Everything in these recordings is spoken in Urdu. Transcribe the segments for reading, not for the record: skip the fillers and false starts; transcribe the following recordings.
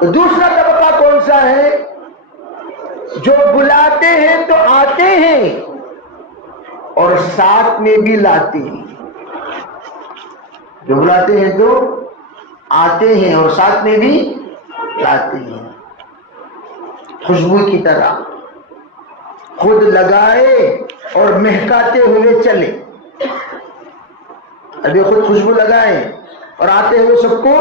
تو دوسرا طبقہ کون سا ہے؟ جو بلاتے ہیں تو آتے ہیں اور ساتھ میں بھی لاتے ہیں. جو بلاتے ہیں تو آتے ہیں اور ساتھ میں بھی لاتے ہیں. خوشبو کی طرح خود لگائے اور مہکاتے ہوئے چلے. ابھی خود خوشبو لگائے اور آتے ہوئے سب کو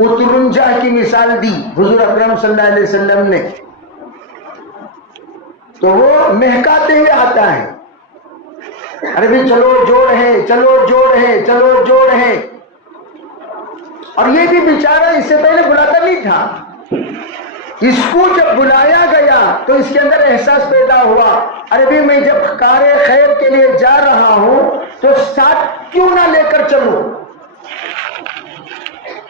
اترنجا کی مثال دی حضور اکرم صلی اللہ علیہ وسلم نے. تو وہ مہکاتے ہوئے آتا ہے. ارے بھی چلو جوڑ ہے، چلو جوڑ ہے، چلو جوڑ ہے. اور یہ بھی بیچارہ اس سے پہلے بلاتا نہیں تھا. اس کو جب بلایا گیا تو اس کے اندر احساس پیدا ہوا، ارے بھی میں جب کار خیر کے لیے جا رہا ہوں تو ساتھ کیوں نہ لے کر چلوں.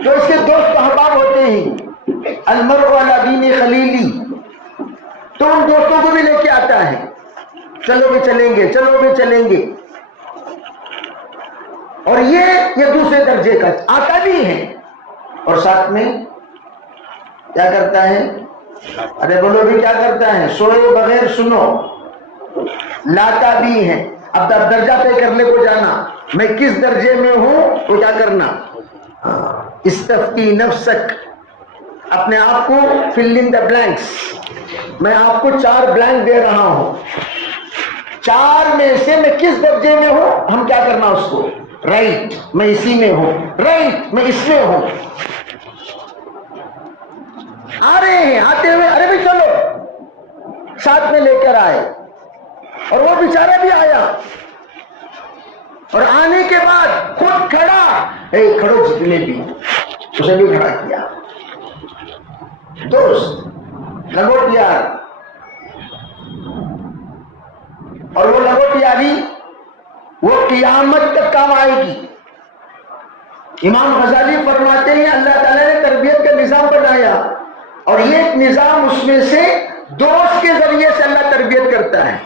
تو اس کے دوست احباب ہوتے ہیں، المرء علی دین خلیلی، تو ان دوستوں کو بھی لے کے آتا ہے. چلو بھی چلیں گے، چلو بھی چلیں گے. اور یہ دوسرے درجے کا آتا بھی ہے اور ساتھ میں کیا کرتا ہے؟ ارے بولو بھی کیا کرتا ہے؟ سوئے بغیر سنو لاتا بھی ہے. اب درجہ طے کرنے کو جانا، میں کس درجے میں ہوں تو کیا کرنا؟ استفتی نفسک، اپنے آپ کو fill in the blanks. میں آپ کو 4 بلینک دے رہا ہوں، 4 میں سے میں کس درجے میں ہوں؟ ہم کیا کرنا اس کو؟ رائٹ میں اسی میں ہوں، رائٹ میں اس میں ہوں. آ رہے ہیں، آتے ہوئے ارے بھی چلو ساتھ میں لے کر آئے. اور وہ بیچارہ بھی آیا اور آنے کے بعد خود کھڑا، کھڑو جتنے بھی، اسے بھی کھڑا کیا. دوست لگوٹ یار، اور وہ لگوٹ یاری وہ قیامت تک کام آئے گی. امام غزالی فرماتے ہیں اللہ تعالیٰ نے تربیت کا نظام بنایا اور یہ ایک نظام اس میں سے دوست کے ذریعے سے اللہ تربیت کرتا ہے.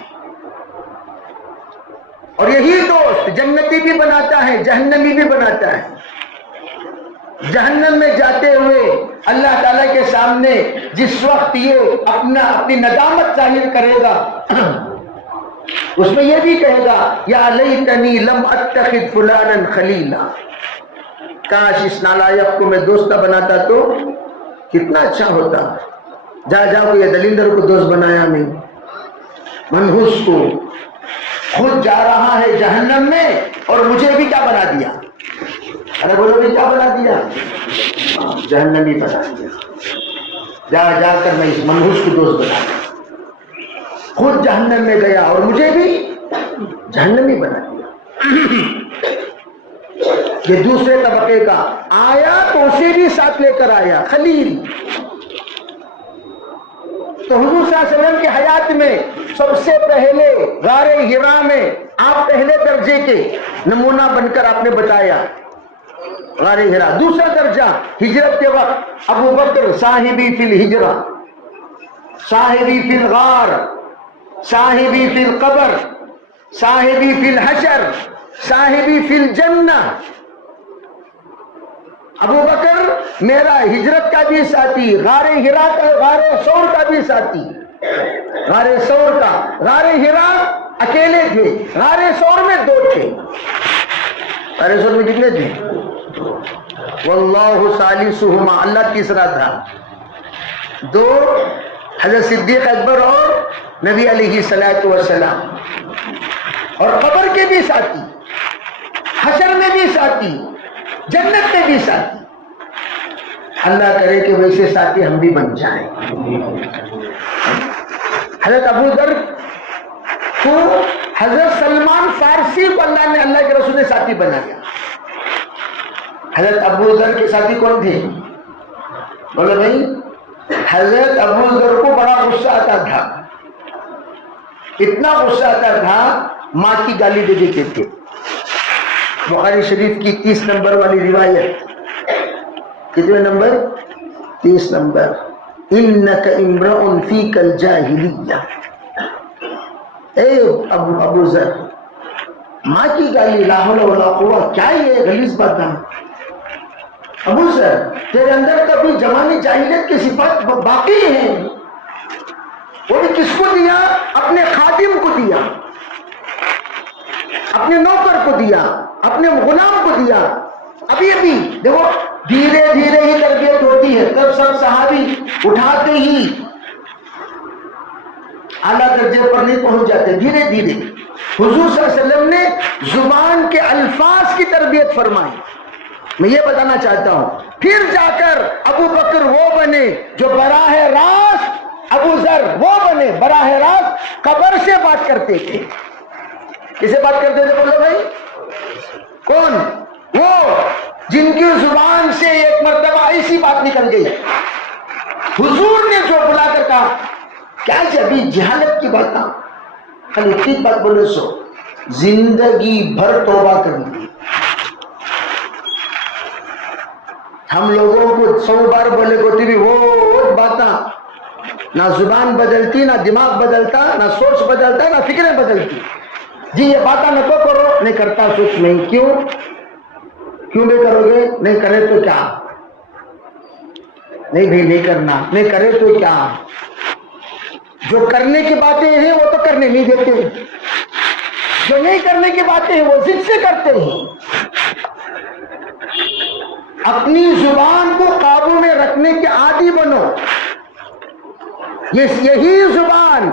اور یہی دوست جنتی بھی بناتا ہے، جہنمی بھی بناتا ہے. جہنم میں جاتے ہوئے اللہ تعالیٰ کے سامنے جس وقت یہ اپنی ندامت ظاہر کرے گا، اس میں یہ بھی کہے گا یا لیتنی لم اتخذ فلانا خلیلا، کاش اس نالائق کو میں دوست نہ بناتا تو کتنا اچھا ہوتا. جا کو یہ دلیندر کو دوست بنایا میں، منحوس کو. خود جا رہا ہے جہنم میں اور مجھے بھی کیا بنا دیا؟ ارے بولو بھی کیا بنا دیا؟ جہنمی بنا دیا. جا کر میں اس منحوس کو دوست بنا دیا. خود جہنم میں گیا اور مجھے بھی جہنمی بنا دیا. یہ دوسرے طبقے کا آیا تو اسے بھی ساتھ لے کر آیا، خلیل. تو حضور صلی اللہ علیہ وسلم کی حیات میں سب سے پہلے غار حرا میں آپ پہلے درجے کے نمونہ بن کر آپ نے بتایا غار حرا. دوسرا درجہ ہجرت کے وقت ابو بکر صاحبی فی الہجرہ، صاحبی فی الغار، صاحبی فی القبر، صاحبی فی الحشر، صاحبی فی الجنہ. ابو بکر میرا ہجرت کا بھی ساتھی، غار حرا کا، غار ثور کا بھی ساتھی. غار ثور کا، غار حرا اکیلے تھے، غار ثور میں 2 تھے. غار ثور میں کتنے تھے؟ واللہ ثالثہما، اللہ تیسرا تھا. 2 حضرت صدیق اکبر اور نبی علیہ الصلوۃ والسلام. اور قبر کے بھی ساتھی، حشر میں بھی ساتھی، جنت میں بھی ساتھی. اللہ کرے کہ ویسے ساتھی ہم بھی بن جائیں. حضرت ابو ذر کو حضرت سلمان فارسی کو اللہ کے رسول نے ساتھی بنایا. حضرت ابو ذر کے ساتھی کون تھے؟ بولو بھائی. حضرت ابو ذر کو بڑا غصہ آتا تھا، اتنا غصہ آتا تھا ماں کی گالی دے دیتے تھے. بخاری شریف کی 30 نمبر والی روایت. کتنے نمبر؟ 30 نمبر. انک امرؤ فیک الجاہلیہ. اے ابو ذر، ماں کی گالی، لا حول ولا قوت، کیا یہ غلیظ بات ہے؟ ابو ذر تیرے اندر کبھی زمانی جاہلیت کی صفات باقی ہیں؟ وہ بھی کس کو دیا؟ اپنے خادم کو دیا، اپنے نوکر کو دیا، اپنے غلام کو دیا۔ ابھی دیکھو دھیرے دھیرے ہی تربیت ہوتی ہے، تب سب صحابی اٹھاتے ہی اعلیٰ درجے پر نہیں پہنچ جاتے، دھیرے دھیرے۔ حضور صلی اللہ علیہ وسلم نے زبان کے الفاظ کی تربیت فرمائی، میں یہ بتانا چاہتا ہوں۔ پھر جا کر ابو بکر وہ بنے جو براہ راست، ابو ذر وہ بنے براہ راست قبر سے بات کرتے تھے۔ کسے بات کرتے تھے بولو بھائی؟ کون؟ وہ جن کی زبان سے ایک مرتبہ ایسی بات نکل گئی، حضور نے جو بلا کر کہا کیا جی ابھی جہالت کی بات نہ، خالی ٹھیک بات بولے سو زندگی بھر توبہ کرنی۔ ہم لوگوں کو 100 بار بولے ہوتی بھی وہ باتاں، نہ زبان بدلتی، نہ دماغ بدلتا، نہ سوچ بدلتا، نہ فکریں بدلتی۔ جی یہ باتاں نہ تو کرو، نہیں کرتا سوچ نہیں، کیوں نہیں کرو گے؟ نہیں کرے تو کیا؟ نہیں بھائی نہیں کرنا، نہیں کرے تو کیا؟ جو کرنے کی باتیں ہیں وہ تو کرنے نہیں دیتے، جو نہیں کرنے کی باتیں ہیں وہ ضد سے کرتے ہیں۔ اپنی زبان کو قابو میں رکھنے کے عادی بنو۔ یہی زبان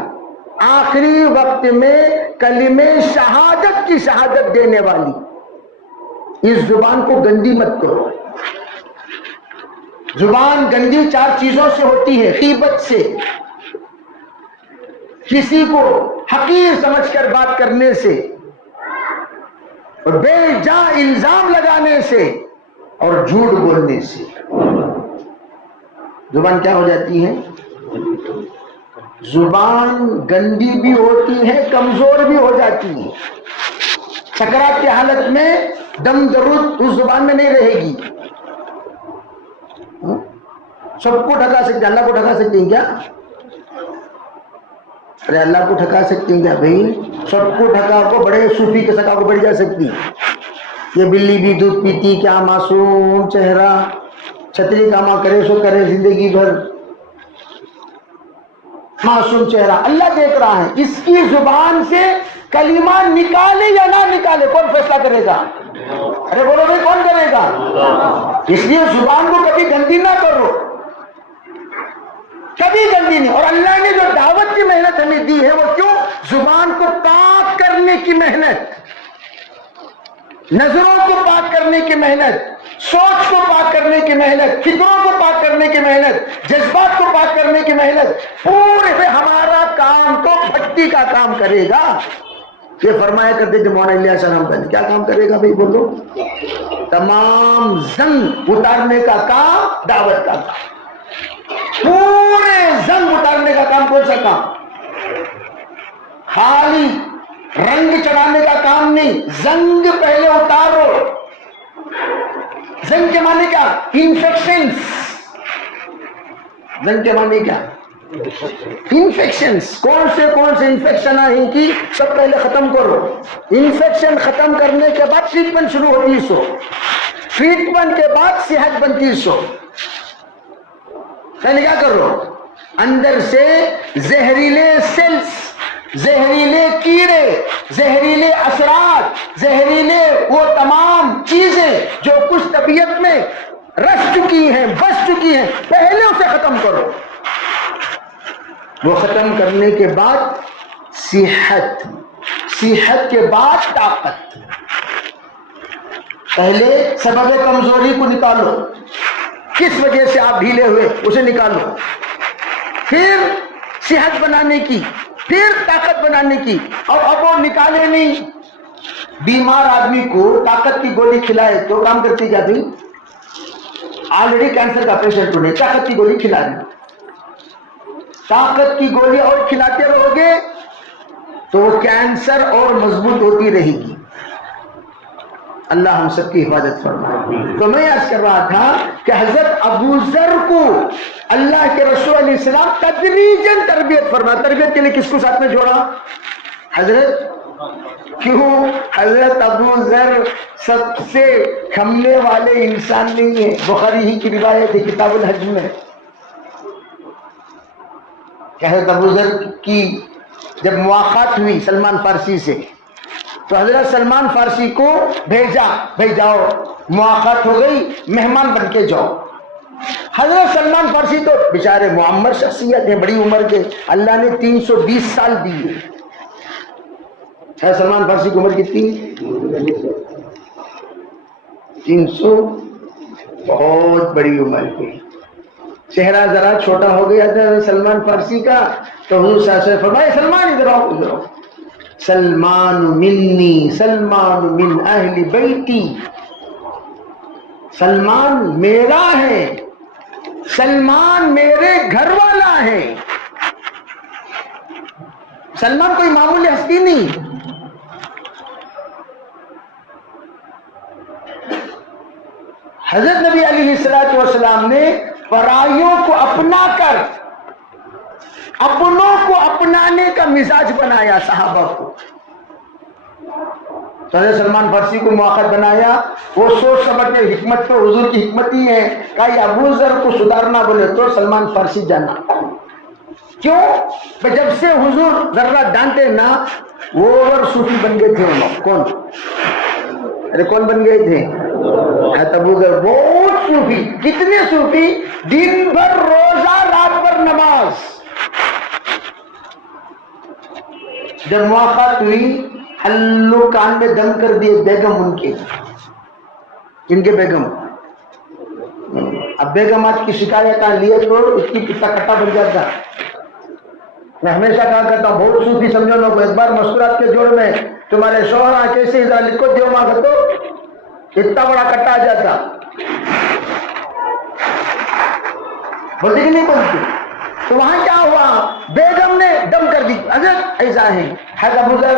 آخری وقت میں کلمہ شہادت کی شہادت دینے والی، اس زبان کو گندی مت کرو۔ زبان گندی 4 چیزوں سے ہوتی ہے: غیبت سے، کسی کو حقیر سمجھ کر بات کرنے سے، اور بے جا الزام لگانے سے، اور جھوٹ بولنے سے۔ زبان کیا ہو جاتی ہے؟ زبان گندی بھی ہوتی ہے، کمزور بھی ہو جاتی ہے۔ سکرات کی حالت میں دم درود اس زبان میں نہیں رہے گی۔ سب کو ٹھکا سکتے، اللہ کو ٹھکا سکتے ہیں کیا؟ ارے اللہ کو ٹھکا سکتے ہیں کیا بھائی؟ سب کو ٹھکا کو بڑے صوفی کے سکا کو بڑھ جا سکتی ہے۔ یہ بلی بھی دودھ پیتی، کیا معصوم چہرہ، چھتری کاما کرے سو کرے زندگی بھر، معصوم چہرہ۔ اللہ دیکھ رہا ہے اس کی زبان سے کلمہ نکالے یا نہ نکالے، کون فیصلہ کرے گا؟ ارے بولو بھائی کون کرے گا؟ اس لیے زبان کو کبھی گندی نہ کرو، کبھی گندی نہیں۔ اور اللہ نے جو دعوت کی محنت ہمیں دی ہے وہ کیوں؟ زبان کو پاک کرنے کی محنت، نظروں کو پاک کرنے کی محنت، سوچ کو پاک کرنے کی محنت، فکروں کو پاک کرنے کی محنت، جذبات کو پاک کرنے کی محنت۔ پورے سے ہمارا کام تو بھٹی کا کام کرے گا۔ یہ فرمایا کرتے تھے مولانا الیاس السلام، کیا کام کرے گا بھائی بولو؟ تمام زنگ اتارنے کا کام دعوت کا کام، پورے زنگ اتارنے کا کام کون سا کام؟ خالی رنگ چڑھانے کا کام نہیں، زنگ پہلے اتارو۔ زنگ کے معنی کیا؟ انفیکشنز۔ زنگ کے معنی کیا؟ انفیکشنز۔ کون سے انفیکشن ہیں ان کی سب پہلے ختم کرو۔ انفیکشن ختم کرنے کے بعد ٹریٹمنٹ شروع ہوتی سو، ٹریٹمنٹ کے بعد صحت بنتی سو۔ پہلے کیا کرو؟ اندر سے زہریلے سیلز، زہریلے کیڑے، زہریلے اثرات، زہریلے وہ تمام چیزیں جو کچھ طبیعت میں رس چکی ہیں، بس چکی ہیں، پہلے اسے ختم کرو۔ وہ ختم کرنے کے بعد صحت، صحت کے بعد طاقت۔ پہلے سبب کمزوری کو نکالو، کس وجہ سے آپ ڈھیلے ہوئے اسے نکالو، پھر صحت بنانے کی، پھر طاقت بنانے کی۔ اور اب وہ نکالے نہیں۔ بیمار آدمی کو طاقت کی گولی کھلائے تو کام کرتی کیا تھی؟ آلریڈی کینسر کا پیشنٹ ہونے، طاقت کی گولی کھلا دی، طاقت کی گولی اور کھلاتے رہو گے تو وہ کینسر اور مضبوط ہوتی رہے گی۔ اللہ ہم سب کی حفاظت فرمائے۔ تو میں عرض کر رہا تھا کہ حضرت ابو ذر کو اللہ کے رسول علیہ السلام تدریجاً تربیت فرما۔ تربیت کے لیے کس کو ساتھ میں جوڑا؟ حضرت کیوں؟ حضرت ابو ذر سب سے کھمنے والے انسان نہیں ہے. بخاری ہی کی روایت ہے کتاب الحج میں کہ حضرت ابو ذر کی جب مواقعات ہوئی سلمان فارسی سے تو حضرت سلمان فارسی کو بھیجا، بھائی جاؤ مواقعات ہو گئی، مہمان بن کے جاؤ. حضرت سلمان فارسی تو بیچارے معمر شخصیت ہیں، بڑی عمر کے، اللہ نے 320 سال دیے. سلمان فارسی کی عمر کتنی؟ 300. بہت بڑی عمر کی. چہرہ ذرا چھوٹا ہو گیا تھا سلمان فارسی کا تو حضور صلی اللہ علیہ وسلم فرمائے سلمان ادھر آؤ، ادھر آؤ. سلمان منی، سلمان من اہل بیتی، سلمان میرا ہے، سلمان میرے گھر والا ہے. سلمان کوئی معمولی ہستی نہیں. حضرت نبی علیہ الصلوۃ والسلام نے پرائیوں کو اپنا کر اپنوں کو اپنانے کا مزاج بنایا صحابہ کو. تو حضرت سلمان فارسی کو موقع بنایا. وہ سوچ سمجھ کے حکمت تو حضور کی حکمت ہی ہے کہ ابو ذر کو سدھارنا بولے تو سلمان فارسی جانا. کیوں؟ جب سے حضور ذرہ ڈانٹے نا وہ اور صوفی بن گئے تھے. انہوں کون؟ ارے کون بن گئے تھے؟ ابو ذر بہت صوفی. کتنے صوفی؟ دن بھر روزہ، رات بھر نماز. جب مواقعات ہوئی ہلو کان میں دم کر دیے بیگم ان کے. ان کے بیگم. اب بیگمات کی شکایت لیے تو اس کی پتا کٹا بن جاتا. میں ہمیشہ کہا کرتا ہوں بہت صوفی سمجھو لوگ ایک بار مسکرات کے جوڑ میں تمہارے شوہر کیسے ادھر لکھو دیو ماں کر دو اتنا بڑا کٹا آ جاتا. بولتی کہ نہیں بولتی؟ تو وہاں کیا ہوا؟ بیگم نے دم کر دی. حضرت ایسا ہے حضرت ابو ذر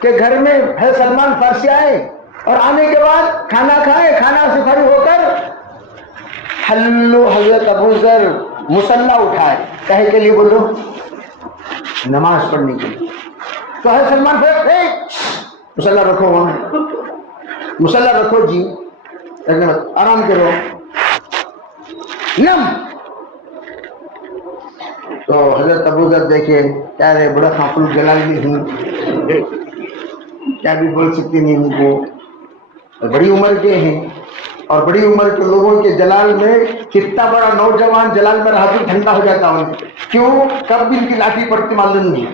کے گھر میں حضرت سلمان فارسی آئے اور آنے کے بعد کھانا کھائے. کھانا سے فارغ ہو کر ہلو حضرت ابو ذر مصلی اٹھائے. کہے کے لیے بولو نماز پڑھنے کے لیے. تو حضرت سلمان فارسی مصلی رکھو، وہاں مصلی رکھو جی، آرام کرو نم. تو حضرت ابو ذر دیکھے کیا رہے بڑا خاصل جلال بھی ہوں، کیا بھی بول سکتی نہیں ان کو، بڑی عمر کے ہیں اور بڑی عمر کے لوگوں کے جلال میں کتنا بڑا نوجوان جلال میں رہا بھی ٹھنڈا ہو جاتا ہوں. کیوں؟ کب بھی ان کی لاٹھی پڑتی معلوم نہیں.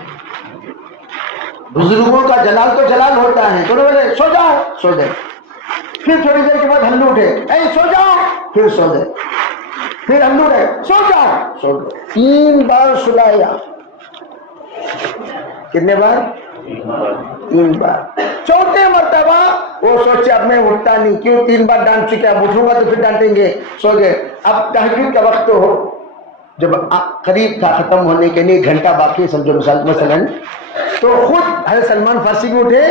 بزرگوں کا جلال تو جلال ہوتا ہے. تو بولے سو جاؤ، سو جائے. پھر تھوڑی دیر کے بعد ہلو اٹھے، اے سو جاؤ، پھر سو جائے. پھر ہلو اٹھے، سو جاؤ، سو جائے. 3 بار سلایا. کتنے بار؟ 3 بار. چوتھے مرتبہ وہ سوچے اب میں اٹھتا نہیں، کیوں 3 بار ڈانٹ چکے، اب اٹھوں گا تو پھر ڈانٹیں گے. سو گئے. اب تہجد کا وقت ہو جب قریب تھا ختم ہونے کے لیے، گھنٹہ باقی سمجھو مثلا، تو خود حضرت سلمان فارسی بھی اٹھے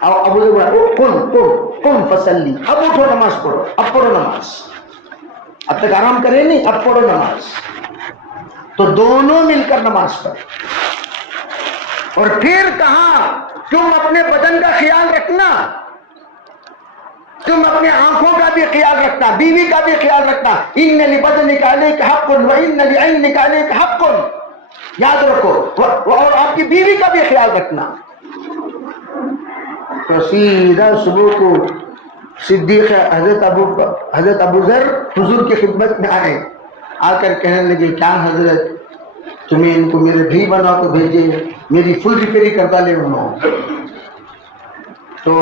اور ابو ذر قم فصلی، اب اٹھو نماز پڑھو، اب پڑھو نماز. اب تک آرام کرے نہیں، اب پڑھو نماز. تو دونوں مل کر نماز پڑھ. اور پھر کہا تم اپنے بدن کا خیال رکھنا، تم اپنے آنکھوں کا بھی خیال رکھنا، بیوی کا بھی خیال رکھنا. ان لبدنک علیک حق وان لعینک علیک حق، یاد رکھو. اور آپ کی بیوی کا بھی خیال رکھنا. تو سیدھا صبح کو صدیق حضرت ابو ذر حضور کی خدمت میں آئے. آ کر کہنے لگے کیا حضرت تمہیں ان کو میرے بھی بنا کو بھیجے، میری فل ریپیری کر ڈالے انہوں. تو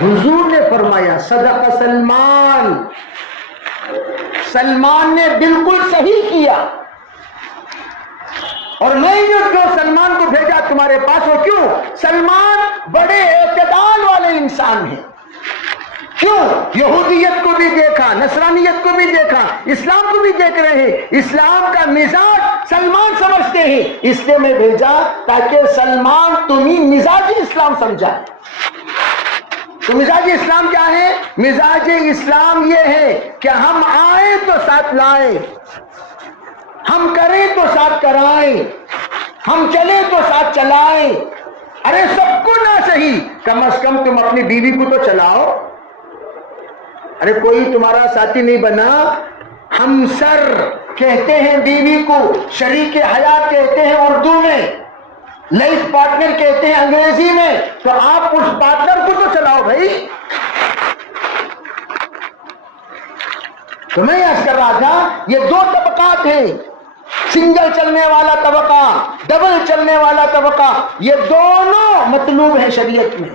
حضور نے فرمایا صدق سلمان، سلمان نے بالکل صحیح کیا. اور میں جو سلمان کو بھیجا تمہارے پاس ہو. کیوں؟ سلمان بڑے اعتدال والے انسان ہیں. کیوں؟ یہودیت کو بھی دیکھا، نصرانیت کو بھی دیکھا، اسلام کو بھی دیکھ رہے ہیں. اسلام کا مزاج سلمان سمجھتے ہیں، اس لیے میں بھیجا تاکہ سلمان تمہیں مزاج اسلام سمجھا. تو مزاج اسلام کیا ہے؟ مزاج اسلام یہ ہے کہ ہم آئیں تو ساتھ لائیں، ہم کریں تو ساتھ کرائیں، ہم چلیں تو ساتھ چلائیں، ارے سب کو نہ صحیح، کم از کم تم اپنی بیوی کو تو چلاؤ. ارے کوئی تمہارا ساتھی نہیں بنا. ہمسر کہتے ہیں بیوی کو، شریک حیات کہتے ہیں اردو میں، لائف پارٹنر کہتے ہیں انگریزی میں. تو آپ اس پارٹنر کو تو چلاؤ بھائی. تو میں عرض کر رہا تھا یہ دو طبقات ہیں، سنگل چلنے والا طبقہ، ڈبل چلنے والا طبقہ، یہ دونوں مطلوب ہیں شریعت میں.